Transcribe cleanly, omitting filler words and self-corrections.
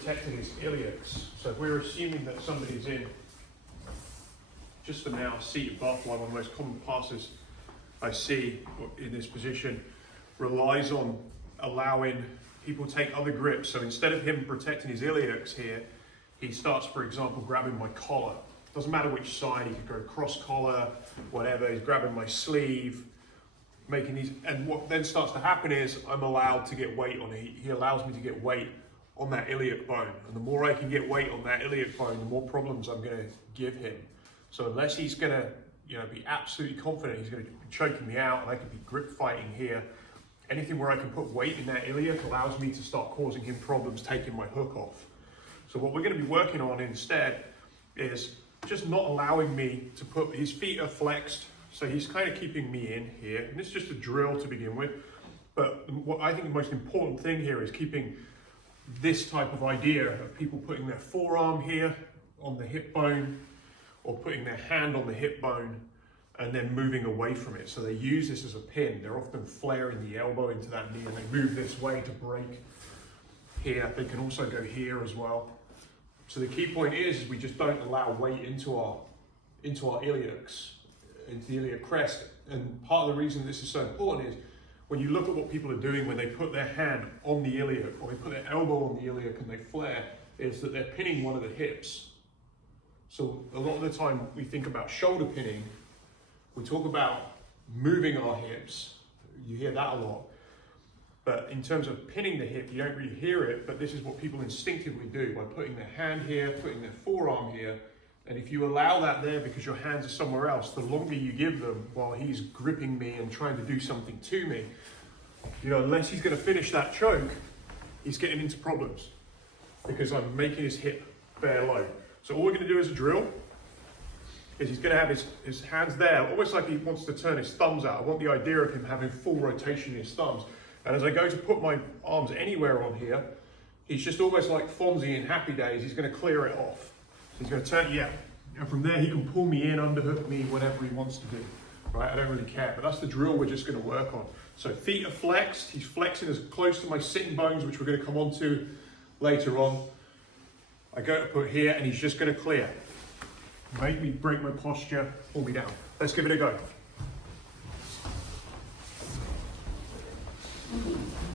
protecting his iliacs. So if we're assuming that somebody's in, just for now, seated butterfly, one of the most common passes I see in this position, relies on allowing people to take other grips. So instead of him protecting his iliacs here, he starts, for example, grabbing my collar. Doesn't matter which side, he could go cross collar, whatever, he's grabbing my sleeve, making these, and what then starts to happen is I'm allowed to get weight on it. He allows me to get weight on that iliac bone. And the more I can get weight on that iliac bone, the more problems I'm gonna give him. So unless he's gonna, be absolutely confident he's gonna be choking me out and I can be grip fighting here, anything where I can put weight in that iliac allows me to start causing him problems, taking my hook off. So what we're gonna be working on instead is just not allowing me to put, his feet are flexed, so he's kind of keeping me in here. And this is just a drill to begin with. But what I think the most important thing here is keeping this type of idea of people putting their forearm here on the hip bone or putting their hand on the hip bone and then moving away from it. So they use this as a pin. They're often flaring the elbow into that knee and they move this way to break here. They can also go here as well. So the key point is we just don't allow weight into our iliacs, into the iliac crest. And part of the reason this is so important is when you look at what people are doing when they put their hand on the iliac or they put their elbow on the iliac and they flare, is that they're pinning one of the hips. So a lot of the time we think about shoulder pinning, we talk about moving our hips, you hear that a lot. But in terms of pinning the hip, you don't really hear it, but this is what people instinctively do by putting their hand here, putting their forearm here. And if you allow that there because your hands are somewhere else, the longer you give them while he's gripping me and trying to do something to me, unless he's going to finish that choke, he's getting into problems because I'm making his hip bare low. So all we're going to do as a drill is he's going to have his hands there, almost like he wants to turn his thumbs out. I want the idea of him having full rotation in his thumbs. And as I go to put my arms anywhere on here, he's just almost like Fonzie in Happy Days. He's going to clear it off. So he's going to turn, and from there he can pull me in, underhook me, whatever he wants to do. Right? I don't really care, but that's the drill we're just going to work on. So feet are flexed. He's flexing as close to my sitting bones, which we're going to come on to later on. I go to put here, and he's just going to clear. Make me break my posture, pull me down. Let's give it a go.